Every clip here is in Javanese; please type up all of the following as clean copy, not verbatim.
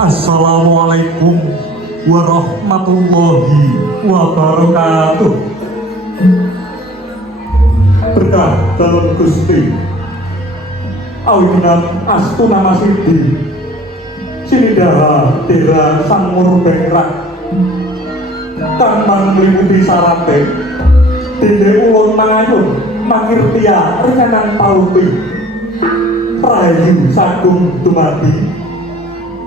Assalamualaikum warahmatullahi wabarakatuh. Berkah dalam Gusti awinan astuna masidi sinidaha dera Sangmur Bengrak kang mangliputi sarate dene ulun mangayun mangirtia renyanan pauti rahayu sagung dumadi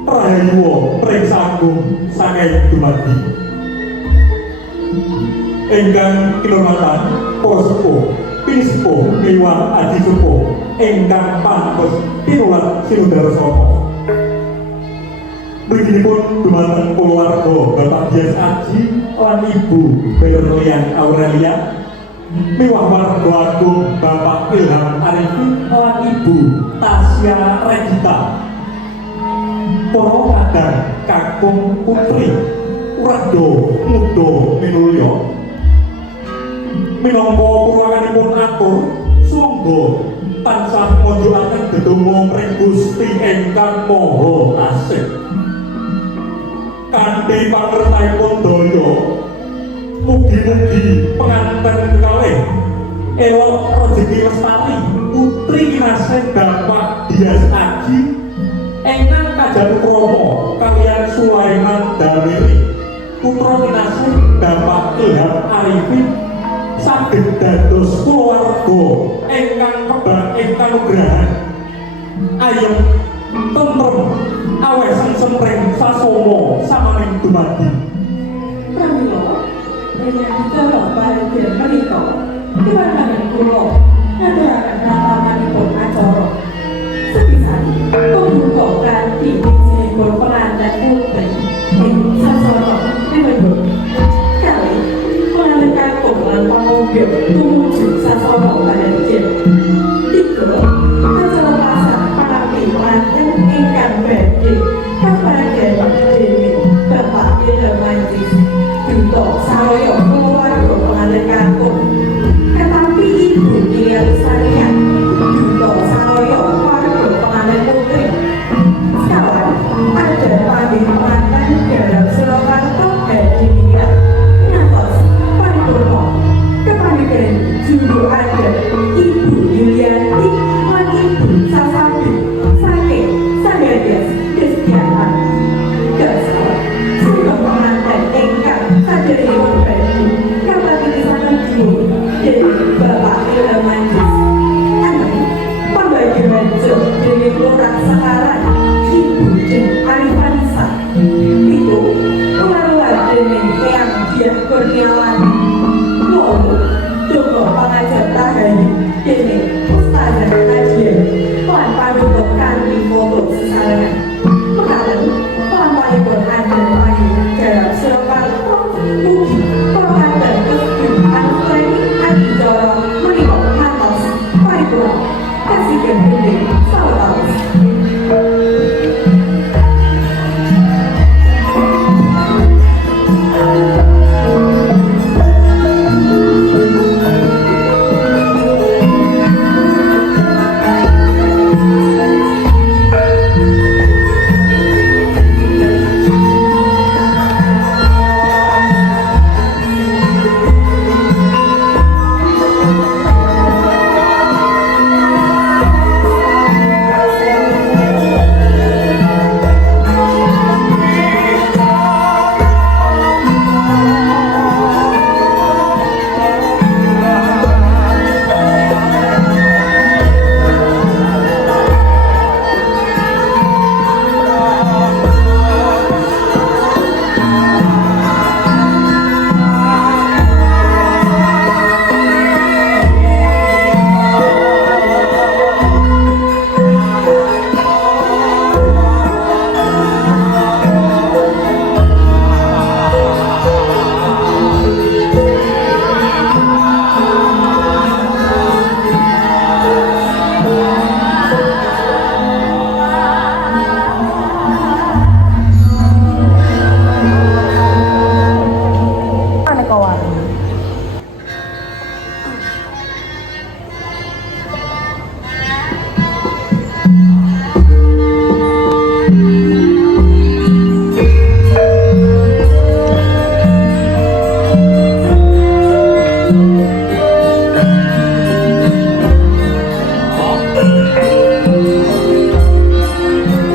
Rahayu pring sagung sangai dumadi ingkang kinurmatan para sepuh pinsepuh miwah adi sepuh ingkang pantes tinular Sinudarsana mrikipun dumateng kulawarga Bapak Dias Aji lan Ibu Berlian Aurelia miwah warga agung Bapak Ilham Arifin lan Ibu Tasya Regita para kadang kakung putri rada muda minulya minangka purwanganipun atur sumangga tansah mojoaken dedonga mring Gusti ingkang Maha Asih kanthi pangertanipun daya mugi-mugi penganten kekalih elok rejeki lestari putri kinasih Bapak Dias Aji ingkang kajalukrama kaliyan Sulaiman Damiri putra kinasih Bapak Ilham Arifin saged dados kulawarga ingkang kebak ingkang nugrahan ayem tentrem aweh sempring sasoma samaning dumadi pramila menyambut bapak dan menika kemanten kula ngaturaken natamanipun acara sepisan pembuka kanthi isinipun pengantin putri ing sasana pinebut kali pengantin kakung lan pangobyo tumuju sasana kanjen tiga kacelepasan panampi pengantin ingkang badhe kapragen dening Bapak Ilham Arifin duta saraya kulawarga pengantin kakung tetapi Ibu Nia Lestarian duta saraya pengantin putri sekawan ada panggil pengantin dalam Surakarta Hadiah ngantos paripurna kepanggih juru adat Ibu Yulia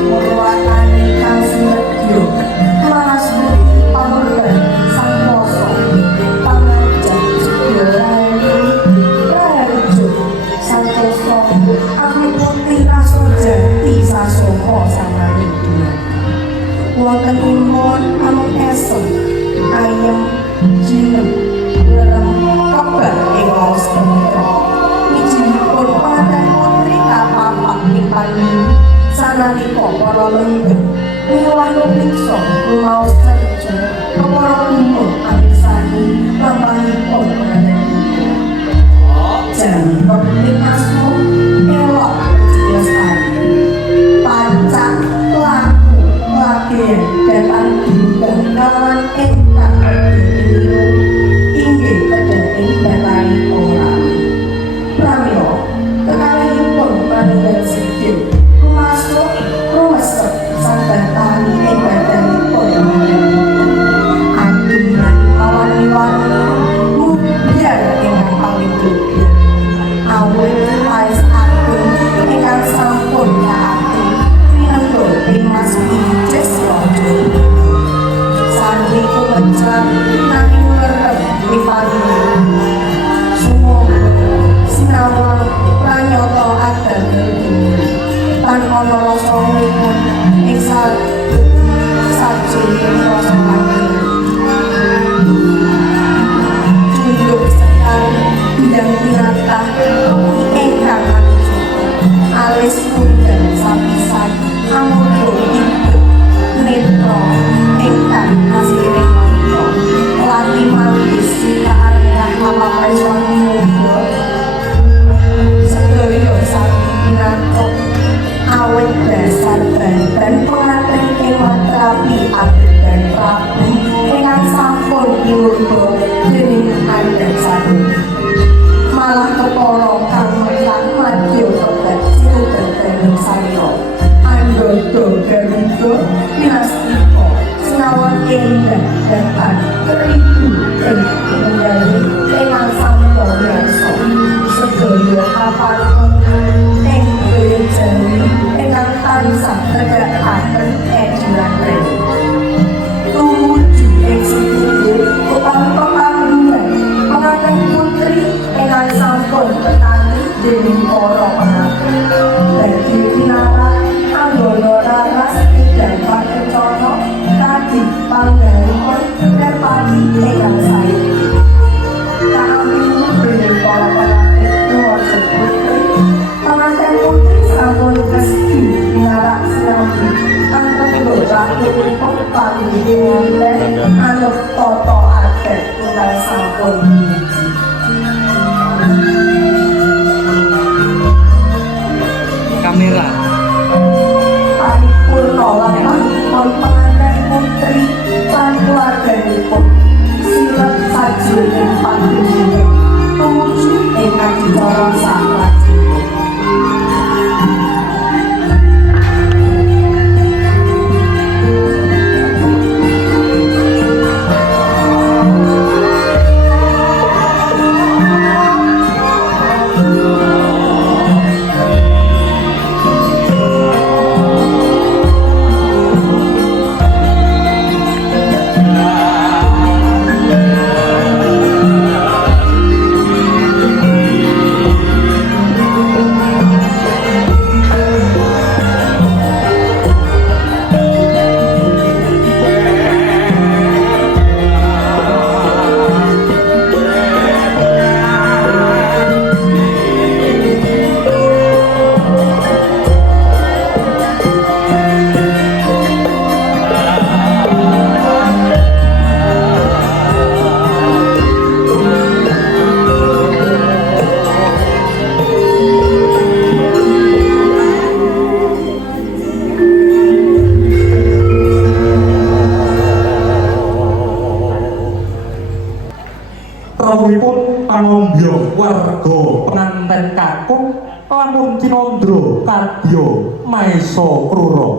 Purwakani kang sinedya maras bukti pamurban sang poso pangajak sedya raharjo sang poso ami putri rasoja isa soko sang rahiduan wonten imun amung esem ayem jinem lerem kebak ing laos kemudian wijinipun pengantin putri kapapak ing pandemi sanalika para lenggeng miwah piksa rumaos kerja kepara limun amisani lampahipun pengantin jam pemilik asmu elok lestari pancak laku lakian datang diundang kawan ingkang berdiri inggih pada ing balai orang pramila kekalihipun panunggal sedya masuk rumesep sang bantani ing badanipun adunan mawani-wani mubyar ingkang paling dubyar awit ais agung ingkang sampun kaati pinenggo ing Mas Ijes Rojo sami kumecap nanging ngerep ipani sumoga sinawang pranyata adamel tan ana rasa nipun ing sajroning rasa panggilan tunduk sekar bidang pinatah ingkang manjuk alis mundhak sapisan amurga hidup netra ingkang kasiring mantra lati mantis kaarah papapaiswani muga sedaya sami pinantuk awet dasar banten pengantin ing matrapi adegan Prabu ingkang sampun diurba dening andhap sadaya malah kepara kang menak madya kebak sinebet dening sarira andhada garuda pinastika sinawang endah dapan ribu ing penggali ingkang sampun yarsa sedaya kaparingan ing daya jari ingkang tansah tegakaken edilan rene tumuju ing sedulur utawi pepanggilan pengantin putri ingkang sampun petani dening para pengantin dadi pinarak anggana raras dan pakencana kadi panggalipun repati ingkang sae kami dening para pengantin nuwun putri pengantin putri sampun resmi pinarak sinambi anteng lho panggilan anut tata adat ingkang sampun diuji kamera paripurna lamahipun pengantin putri lan keluarganipun silet sajroning panggilan tumuju ing adicara saklajengipun Rawuhipun pangombyong warga penganten kakung lamun Cinandra kadya maesa krura.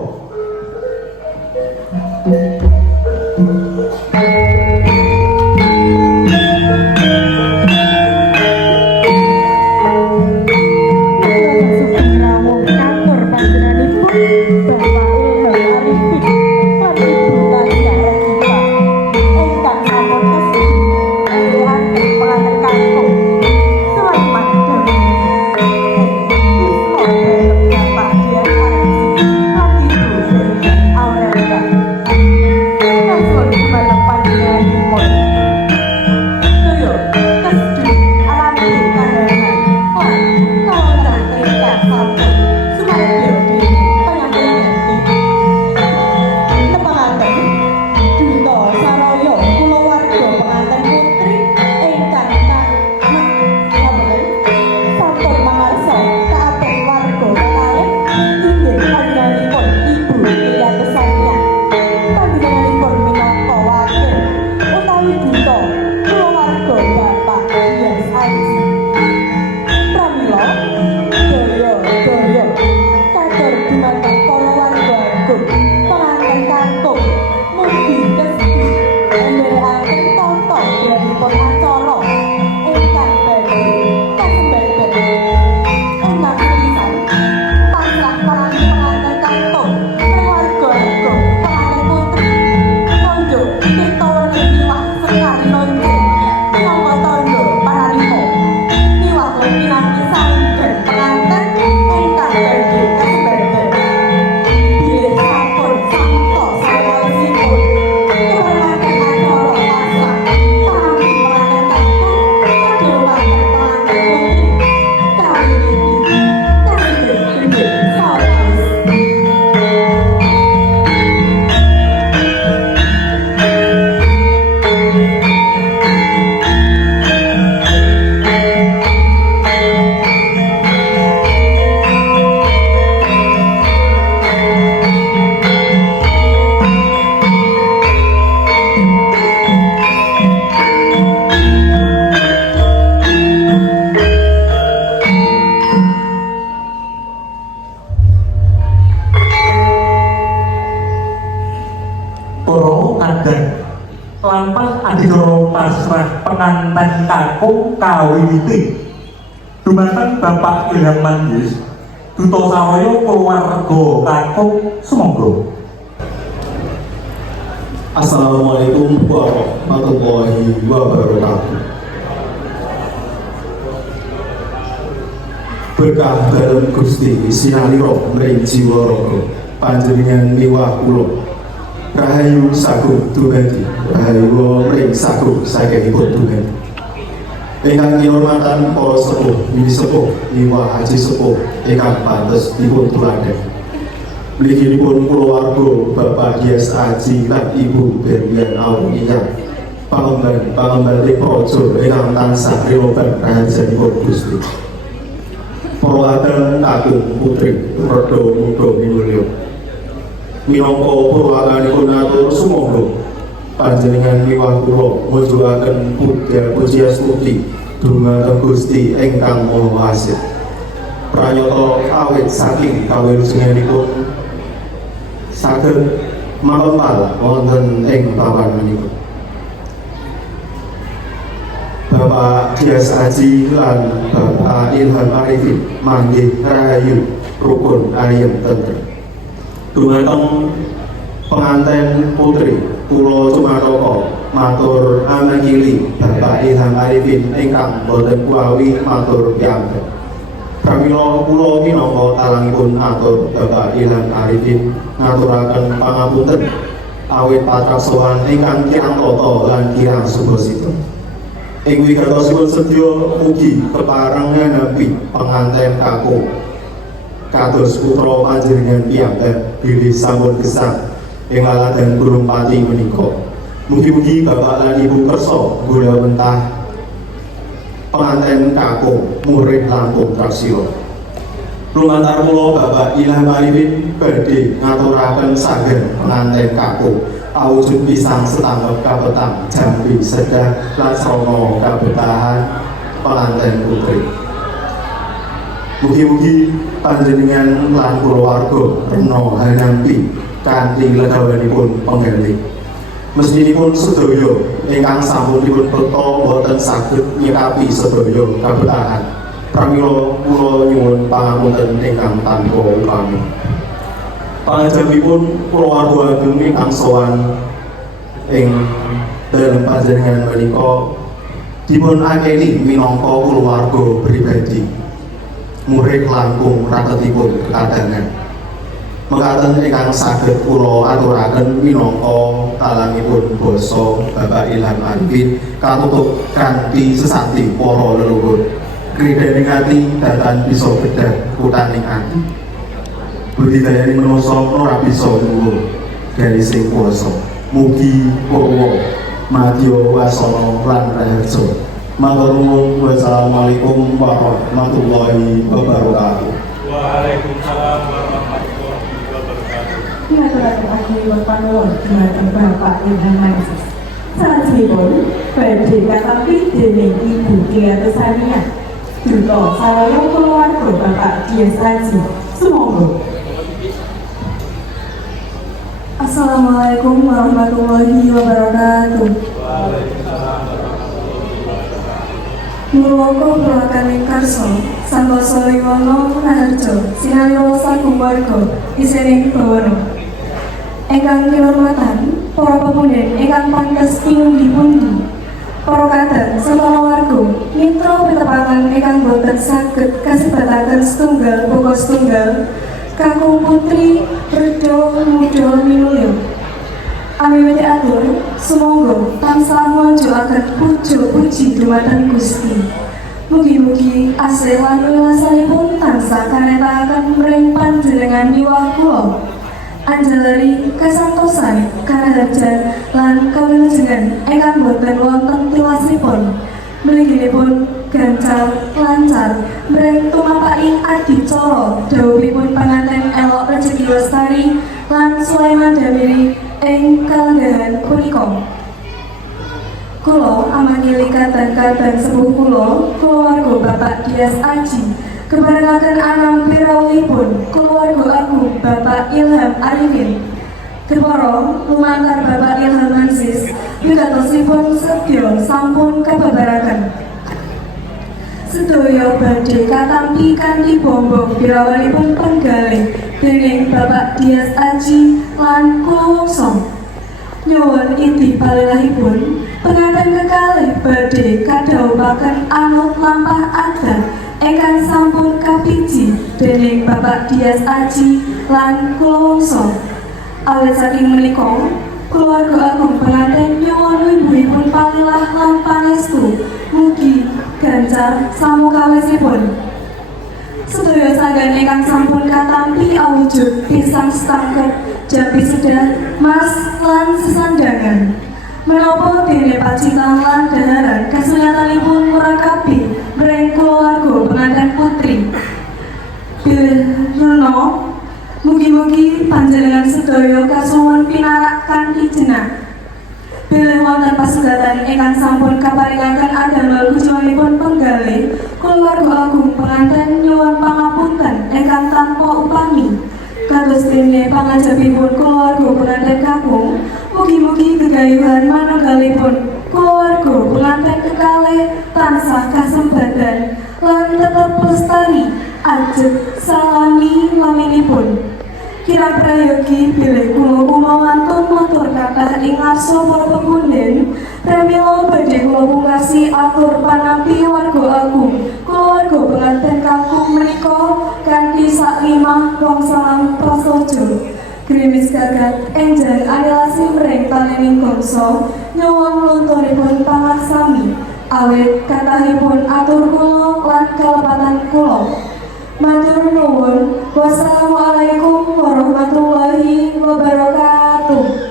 kakung kawiwiti dumateng Bapak Ilham Manggis Duta Saraya keluarga kakung sumangga. Assalamualaikum warahmatullahi wabarakatuh. Berkah dalem Gusti sinalira mring jiwa raga panjenengan miwah kula rahayu sagung dumadi rahayu mring sagung sakehipun dumadi ingkang kinurmatan para sepuh wili sepuh miwah haji sepuh ingkang pantes dipun tuladen mliginipun kulawarga Bapak Dias Aji lan Ibu Berlian Aulia pangemban praja ingkang tansah rewogan rahajanipun Gusti. Para kadang kakung putri rada muda minulya minangka purwakanipun atur sumangga panjenengan miwah kula mujuaken puja stuti dumateng Gusti ingkang Maha Asih pranyata awit saking kawilujenganipun saged mangempal wonten ing papan menika. Bapak Dias Aji lan Bapak Ilham Arifin manggih rahayu rukun ayem tentrem. Dumateng penganten putri kula Cumataka matur amangili Bapak Ilham Arifin ingkang boten kuawi matur piyambak. Pramila kula minangka talangipun atur Bapak Ilham Arifin ngaturaken pangapunten awit patrapsowan ingkang kirang tata lan kirang subasita. Ing wigatosipun sedya mugi kepareng nganapi penganten kakung kados putra panjenengan piyambak bilih sampun gesang ing aladan Gunung Pati menika. Mugi-mugi Bapak lan Ibu kersa gula mentah penganten kakung murid langkung traksila. Lumantar kula Bapak Ilham Arifin badhe ngaturaken sagen penganten kakung awujud pisang setanggep kapetang jambi sedah lan srana kabetahan penganten putri. Mugi-mugi panjenengan lan kulawarga rena hanampi kanthi legawanipun penggalih. Mestinipun sedaya ingkang sampun dipun beto boten saged nyikapi sedaya kabetahan. Pramila kula nyuwun pangapunten ingkang tanpa upami. Pangajengipun kulawarga ageng ingkang sowan ing dalem panjenengan menika dipun akeni minangka kulawarga pribadi. Murid langkung ratetipun kekadangan. Mekaten ingkang saged kula aturaken minangka talangipun basa Bapak Ilham Arifin katutup kanthi sesati para leluhur. Kridhaning ati datan bisa bedah kutaning ati. Budidayaning manungsa ora bisa nuwuh dari sing kuwasa. Mugi kowe madya wasana lan raharja. Matur nuwun. Wassalamualaikum warahmatullahi wabarakatuh. Waalaikumsalam warahmatullahi wabarakatuh. Ngaturaken agung panuwun dumateng Bapak Ilham Manggis. Salajengipun badhe katampi dening Ibu Diatusania Duta Saraya keluarga Bapak Dias Aji sumangga. Assalamualaikum warahmatullahi wabarakatuh. Muloko purwakaning karsa santosa riwana raharja sinalira sagung warga isining bawana. Ingkang kinurmatan para pemunden ingkang pantes pundi-pundi. Para kadang sarta warga mitra pitepangan ingkang boten saged kasebataken setunggal pokok setunggal kakung putri reda muda minulya. Amiwiti atur sumangga tansah nglonjokaken puja-puji dumateng Gusti. Mugi-mugi asih lan wilasanipun tansah karetaken mring panjenengan miwah kula. Anjalari kasantosan, karaharjan lan kawilujengan ingkang boten wonten tilasipun. Mliginipun gancar lancar mring tumapaki adicara dawuhipun panganten elok rejeki lestari lan Sulaiman Damiri ing kalenggahan punika. Kula amangili kadang-kadang sepuh kula keluarga Bapak Dias Aji kebarengaken anak pirawuhipun keluarga agung Bapak Ilham Arifin. Kepara lumantar Bapak Ilham Manggis wigatosipun sedya sampun kababaraken. Sedaya badhe katampi kanthi bombong birawalipun penggalih dening Bapak Dias Aji lan kula wangsa. Nyuwun inti palelahipun penganten kekalih badhe kadhawuhaken anut lampah adat ingkang sampun kapiji dening Bapak Dias Aji lan kula wangsa. Awit saking menika keluarga agung penganten nyuwun ibu-ibun palilah lan pangestu mugi gancar samukawisipun. Sedaya sanggan ingkang sampun katampi awujud pisang setangkep jampi sedah mas lan sesandangan. Menapa dene pacitan lan daharan kasunyatanipun murakabi mring keluarga penganten putri. Bilih mugi-mugi panjenengan sedaya kasuwun pinarak kanthi jenah. Bilih wonten pasugatan ingkang sampun kaparingaken adamel kujuwanipun penggalih, keluarga agung penganten nyuwun pangapunten ingkang tanpa upami. Kados dene pangajabipun keluarga penganten kakung, mugi-mugi gegayuhan manunggalipun keluarga penganten kekalih tansah kasembadan lan tetep lestari ajeg salami laminipun. Kirang prayogi bilih kula kumawantun matur kathah ing ngarsa para pepunden, pramila badhe kula pungkasi atur panampi warga agung keluarga penganten kakung menika kanthi saklimah wangsalang prasaja. Grimis gagat enjang anilasi mring talening bangsa nyuwun lunturipun pangarsami awit kathahipun atur kula lan kalepatan kula. Matur nuwun. Wassalamualaikum warahmatullahi wabarakatuh.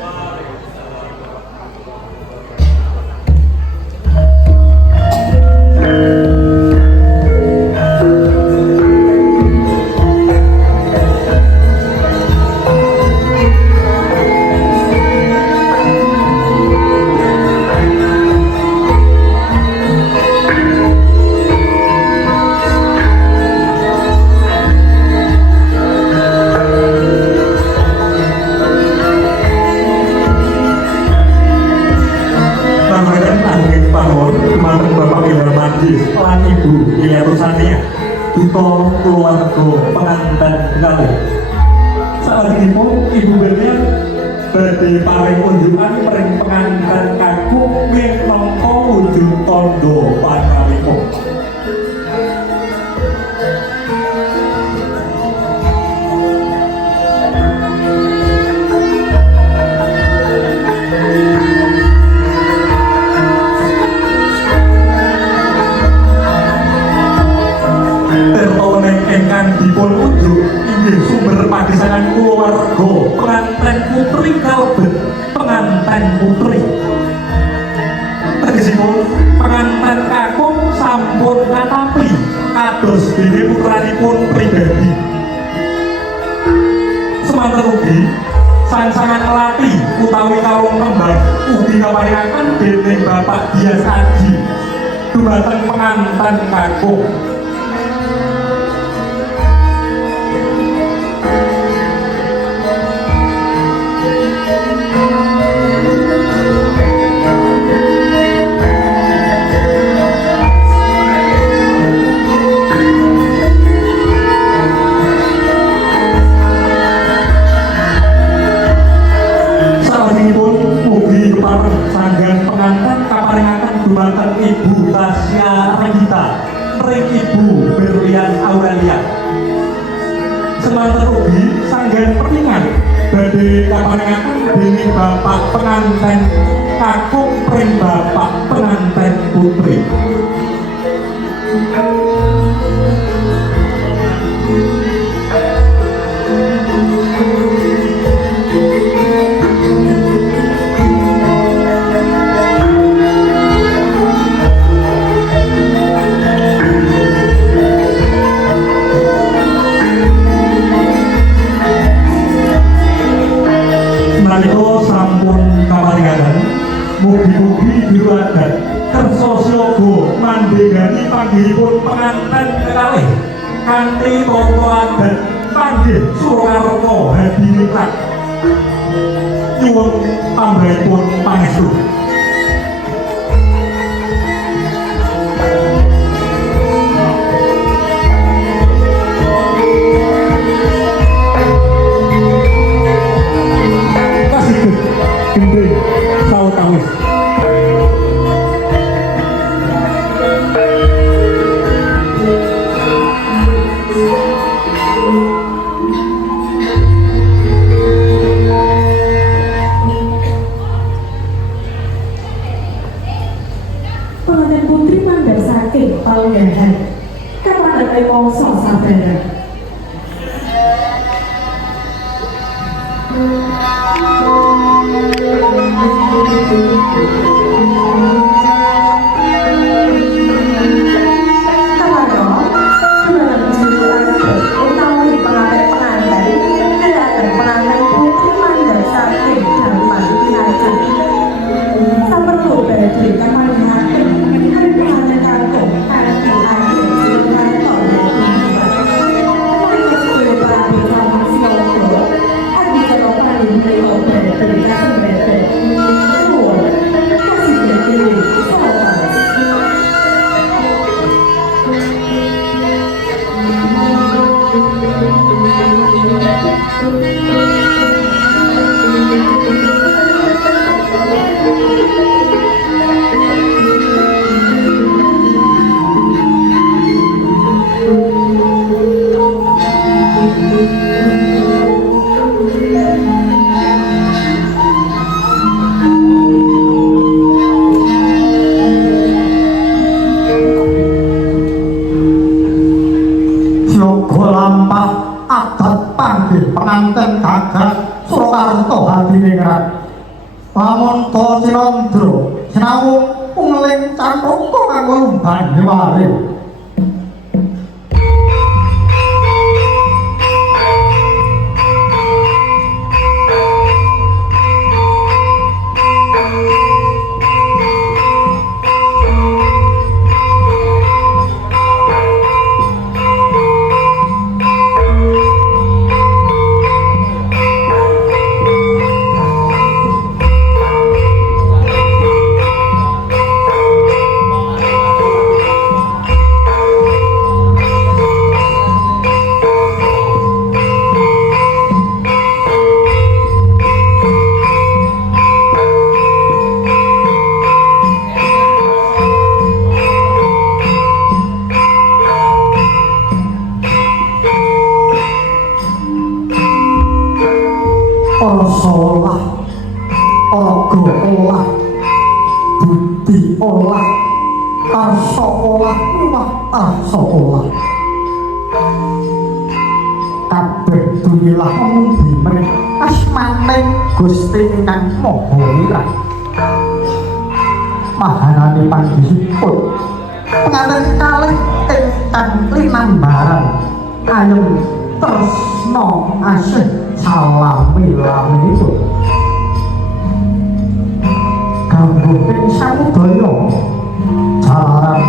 Lan Ibu Lia Rusania Duto keluarga penganten kalih. Salajengipun Ibu Belian badhe paring unjukan mring penganten kakung minangka wujud tandha panalipun. Ingkang dipun unjuk inggih sumber pagesangan keluarga penganten putri kalebet penganten putri. Tegesipun penganten kakung sampun katampi kados dene putranipun pribadi. Semanten ugi sang-sangan kelati utawi kawung kembang ugi kaparingaken dening Bapak Dias Aji dumateng penganten kakung. Sanggan penganten kaparingaken dumateng Ibu Tasya Regita mring Ibu Berlian Aurelia. Semanten ugi sanggan pernikahan badhe kaparingaken dening Bapak penganten kakung mring Bapak penganten putri. Sampun kaparingaken mugi-mugi diruadat kersa siaga mandhengani panggihipun penganten kekalih kanthi tata adat panggih Surakarta Hadiniklat. Nyuwun pamrihipun pangestu. gending sawetawis. Pengantin putri mandar saking palunggahan kapan ada mongso sabaran. Pengantin gagah Surakarta hadiningrat lamun to Cinandra sinau ungling cantoko kanggo lumban heware olah raga olah budi olah arsa olah rumah arsa olah kabeh dumilah mundi meneh asmaning Gusti ingkang Maha Wirah maharani panggihipun pengantin kalih ingkang linambaran ayem tresna asih salami-laminipun kanggo ing samudaya jalaran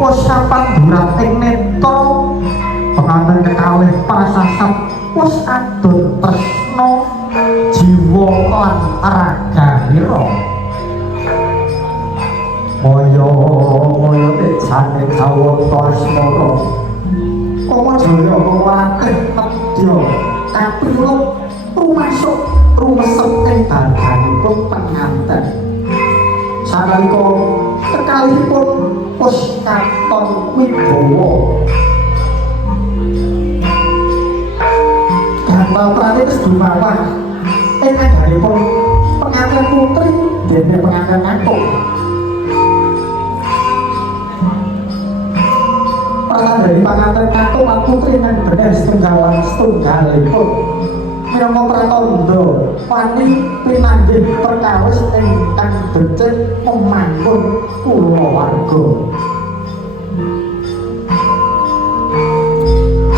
posapan durat ing netra pengantin kekalih prasasat wis adon tresna jiwa lan raganira moyo tejane jawata asmara Kamajaya wakeh nedya kapiluk rumasuk rumesep ing darganipun penganten sanalika kekalihipun wis katon wibawa gambar pranis dumawan ing ngandhanipun pengantin putri dene pengantin kakung dari panganten kakung lan putri nang bener setunggalipun minangka pratandha wani pinanggih perkawis ingkang becik memanggun kulawarga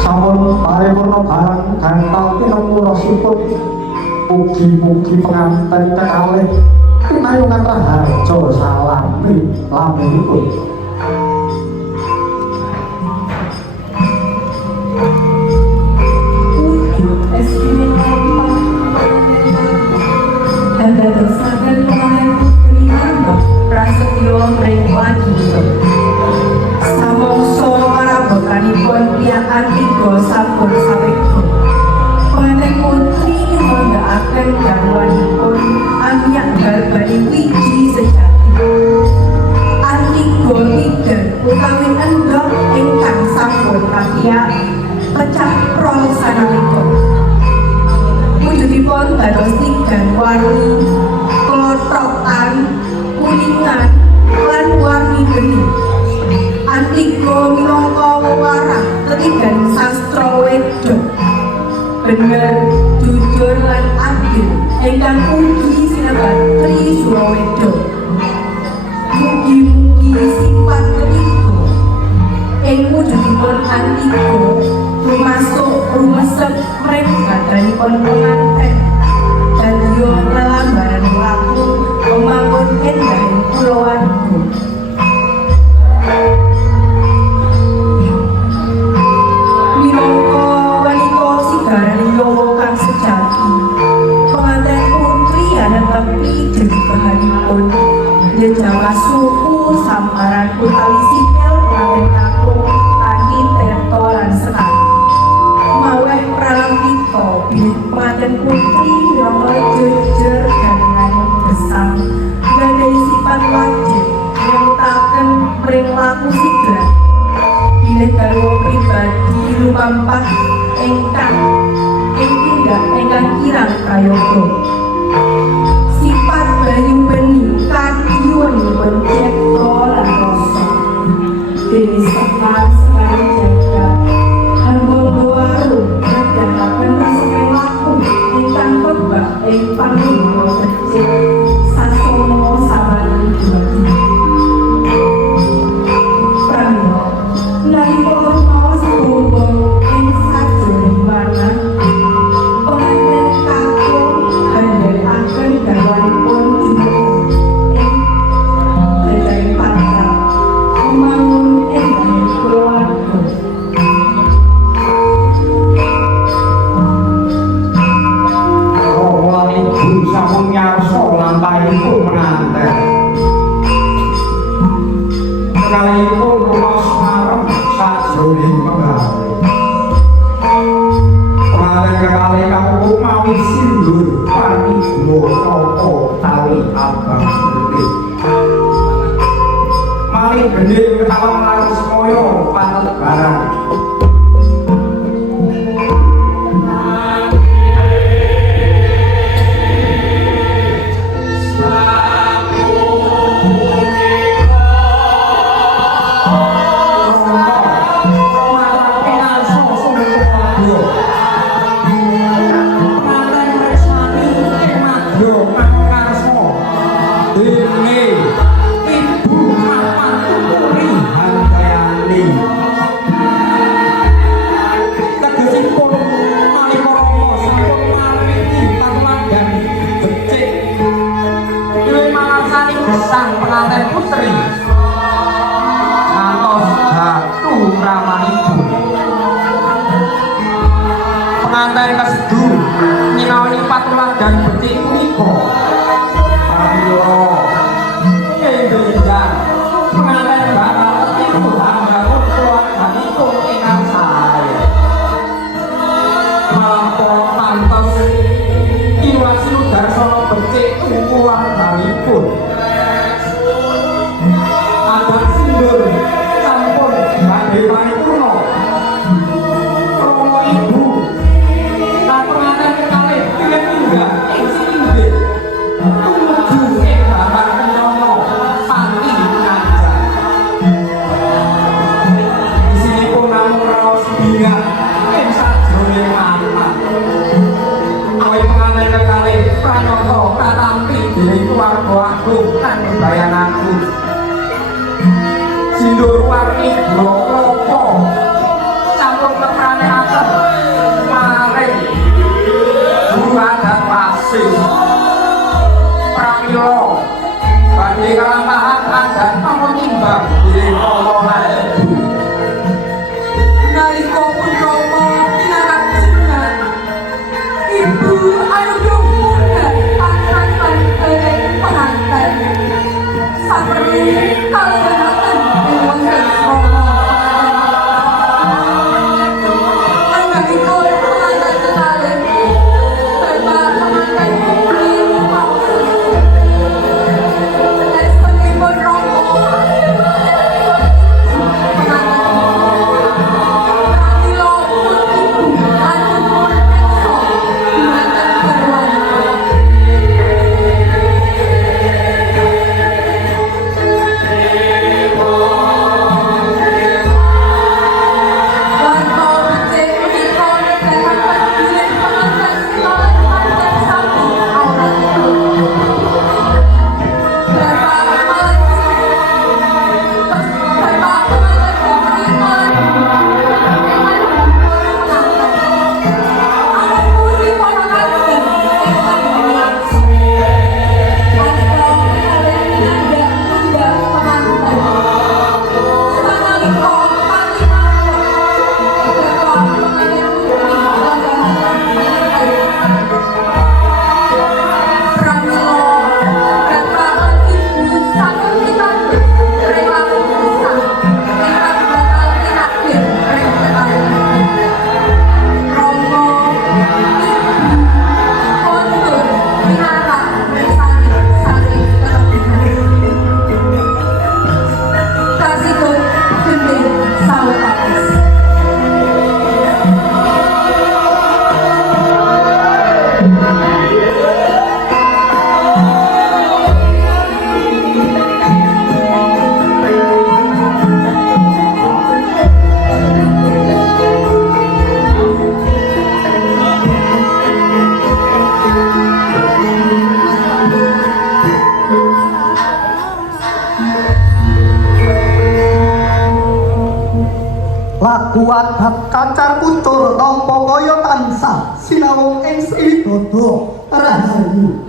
sampun paripurna barang gantal pinungurosipun mugi-mugi penganten kekalih pinayungan raharja salami laminipun Dadosaken pengantin putri nambah prasetyo mring wadya samangsa parabotanipun tiyaan tiga sampun sawetara pengantin putri nyuwun garwanipun menawi endog ingkang sampun kakiat pecah proses sanalika. Wujudipun dados tigan warni klothokan, kuningan lan warni bening. Antika minangka wewarah ketigan sastra wedok bener, jujur lan adil ingkang ugi sinebat Trisula wedok. Mugi-mugi sifat ketiga ing wujudipun Antika rumasuk rumesep mereka danipun penganten dadiya lelambaran laku pemangun endahing kulawarga. Minangka wanita sigaraniya kang sejati, penganten putri anetepi jejibahanipun njejawa suku samparan utawi sipil penganten kakung Tani Tirta lan Sekar. Maweh pralampita bilih penganten putri rama jejer gandenganipun gesang gadhahi sifat wajib nyamutaken mring laku siglat bilih garwa pribadi lumampah ingkang tindak ingkang kirang prayoga. Sifat bayu bening kanthi wonipun cekra lan rasa dene Sekar jaga hambang waru ngadahaken resep laku ingkang kebak ing panggih becik sasana saban dadi. Pramila nalika maos kumpul ing sajroning warna penganten kakung andhekaken garwanipun jumlah ing gadhahi patrap membangun endahing keluarga. Ibu sampun nyarso lampahipun menganten. Kalihipun rumas marem sajroning penggawe. Penganten kekalih kakung mawi sindur paniglo napa tawi abang gede. Malih gede ketawa larut semoyo panelebaran. Sang pengantin putri ngantos jatuh ramanipun. Pengantin kesedu nyinaoni patuladan becik punika. Pramila ngendheng pengantin bakal itu anggapan keluarganipun ingkang sae. Mangko pantes Iwak Sudarsana becik keluarganipun. Adat sindur sampun badhe paripurna. Rama ibu lan penganten kekalih pilih minggah ing singgih lakuan kacar kucur nampa kaya tansah sinawung ing sridodo rahayu.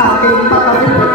Saking para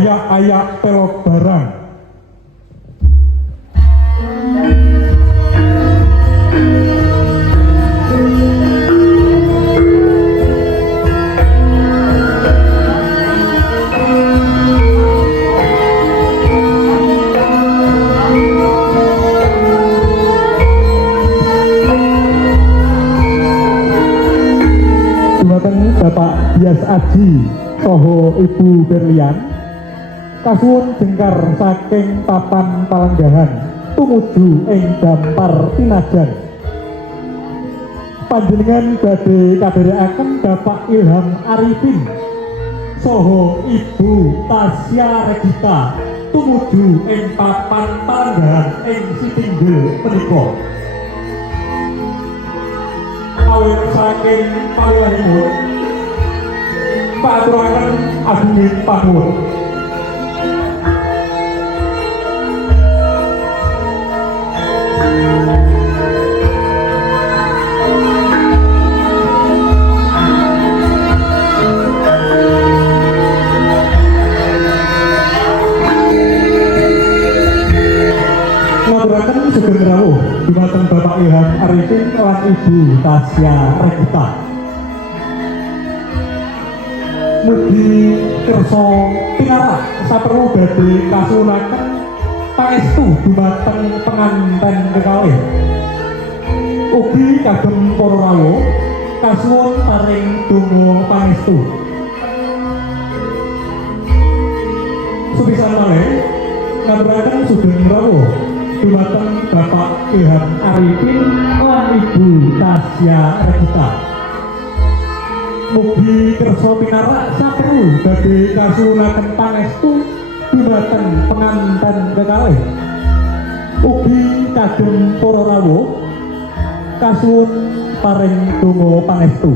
ayak-ayak pelok barang. Bapak Dias Aji saha Ibu Berlian kasuwun jengkar saking papan palenggahan tumuju ing dampar Tinajan. Panjenengan badhe kadherekaken Bapak Ilham Arifin saha Ibu Tasya Regita tumuju ing papan palenggahan ing Sitinggil menika. Awit saking panggalipun paturaken agunging panuwun. Ngaturaken sugeng rawuh dhumateng Bapak Ilham Arifin lan Ibu Tasya Regita. Mugi kersa pinarak saperlu badhe kasuwunaken paestu dhumateng penganten kekalih. Ugi kagem para rawuh kasuwun paring donga pangestu. Sepisan malih ngaturaken sugeng rawuh dhumateng Bapak Ilham Arifin lan Ibu Tasya Regita. Mugi kersa pinarak saperlu badhe kasuwunaken pangestu dhumateng penganten kekalih. Ugi kagem para rawuh kasuwun paring donga pangestu.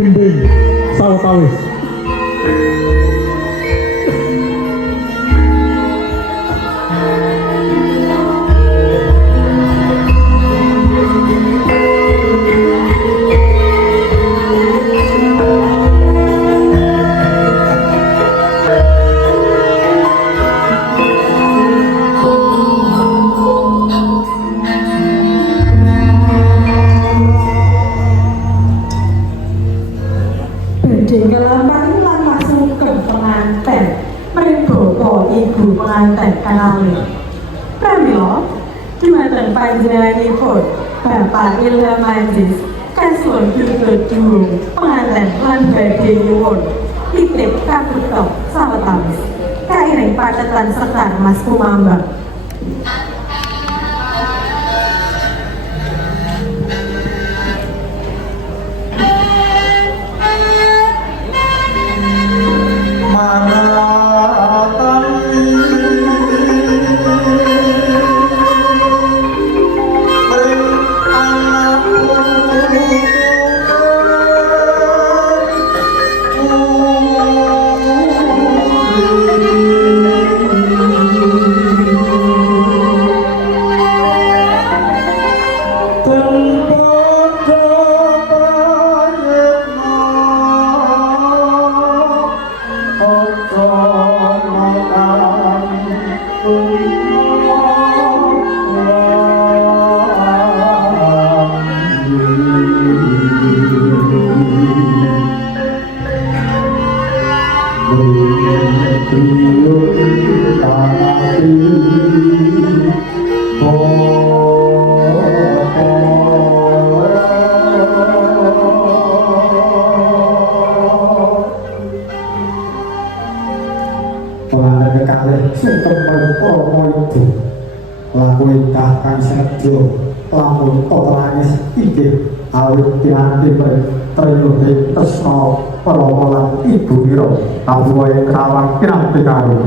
Bimbing sawetawis. Ngelambang lan masuk ke penganten mriboka ibu penganten kanali pramila dhumateng panjenenganipun Bapak Ilham Aziz kasuwun pitutur penganten lan badhe nyuwun titip kabutok sawetawis kairing paketan sekar Mas Kumambang. Pelanggan kali sumpah pada orang itu lakuin kahkan sejo lamun totalnya ide awet pianti terjadi tersno peromolan ibu biro abuai kawan pianti karu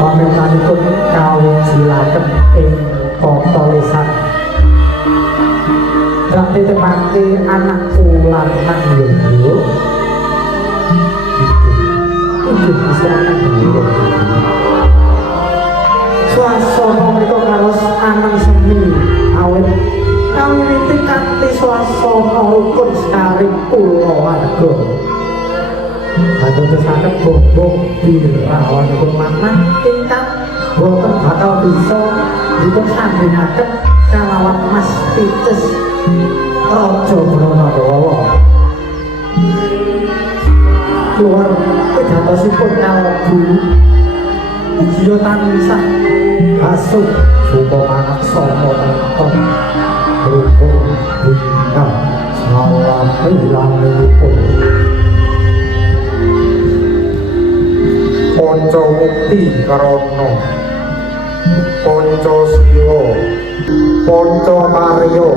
Pamentanipun kawin silaken ing kota Lesan dititipake anakku lanang yo. Iki bisa dulu. Swasana menika karos anang semi awet kawiniti kanthi swasana rukun sekaring kulawarga. Dadosaken bombong dirawanipun manah ingkang boten bakal bisa dipunsandhingaken kalawan Mas Pices Raja Bronadawa. Keluar pidhatosipun kalbu ujiya tansah asuh supa manaksana nonton rukun bintang salam ilanipun Panca Mukti Karana Panca Siwa Panca Karya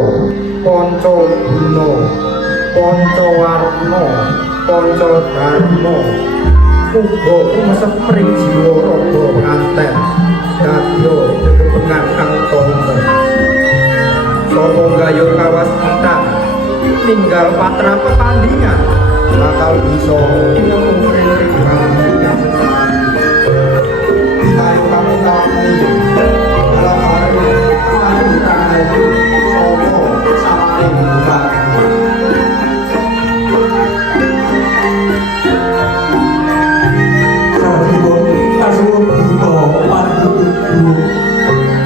Panca Guna Panca Warna Panca Dharma uga umesep pring jiwa raga nganten kadya kepengan kang tomo sapa gayur kawas entang ninggal patra pepandhingan bakal bisa nemu ring ayo kami kami dalam hari kami kami sopo sampai bulan Sahabatipun kasuwun buta pantutup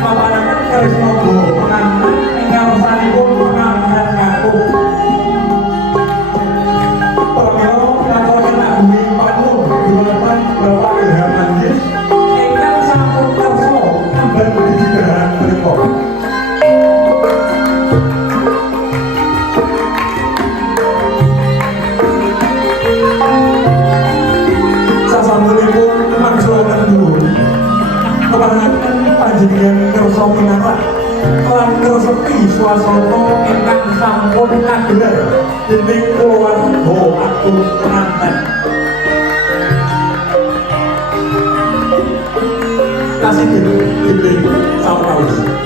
paparaken karismaga penganten ingkang sanipun penganten ngaku pramila lakonen agumi panuwun dumateng Bapak Ilham Anggis ingkang sampun karsa amban dididahan mriku. Sasampunipun mangsa nuwun keparengipun panjenengan kersa pinarak lan ngreseki swasana ingkang sampun kagelar dening kulawarga agung penganten. Kasih dening saprawis.